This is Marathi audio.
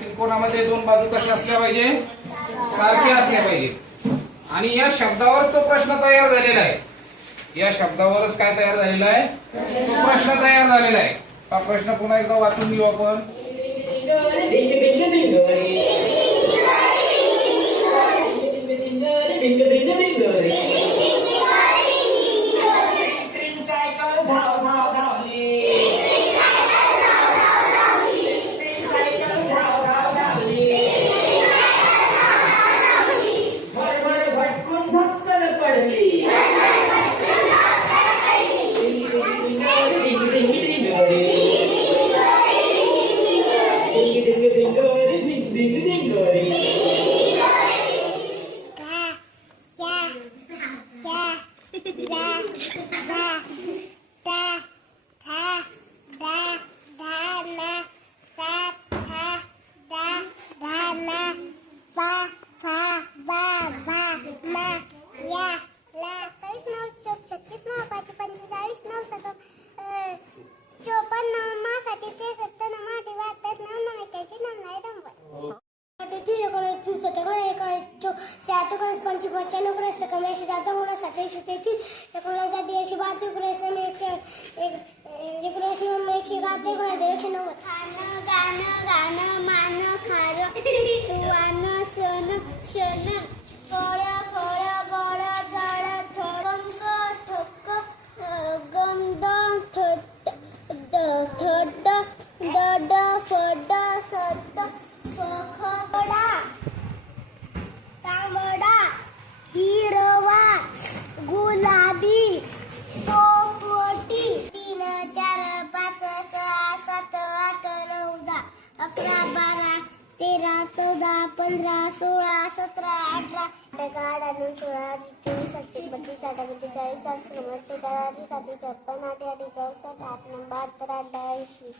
त्रिकोणामध्ये दोन बाजू कशा असल्या पाहिजे सारख्या असल्या पाहिजे आणि या शब्दावर तो प्रश्न तयार झालेला आहे या शब्दावरच काय तयार झालेला आहे तो प्रश्न तयार झालेला आहे हा प्रश्न पुन्हा एकदा वाचून घेऊ आपण सत्तावीस नऊ Dingdori, ding, ding, dingdori. ચોપન નવમાં સતી તે સત્તર નવમાં દેવા आठ बहात्तर नाही एकोणीस सत्तावन्न एकोणीस सात एकोणीस पंचवीस पंच्याण्णव एकोणीस एकोणीसशे सात एकोणीस सत्याऐंशी तेहतीस एकोणीस एकशे बहात्तर एकोणीस एकशे एक एकोणीस नऊ एकशे एकाहत्तर एकोणीस एकशे नव्वद खाणं गाणं गाणं मान खारं. वानं सन शन तेरा चौदा पंधरा सोळा सतरा अठरा अठरा नऊ सोळा तेवीस सत्तीस बत्तीस साठ पंचेचाळीस साठ सत्तर अठ्ठेचाळीस सातशे छप्पन आठ आठ चौसष्ट आठ नऊ बहात्तर आठ ऐंशी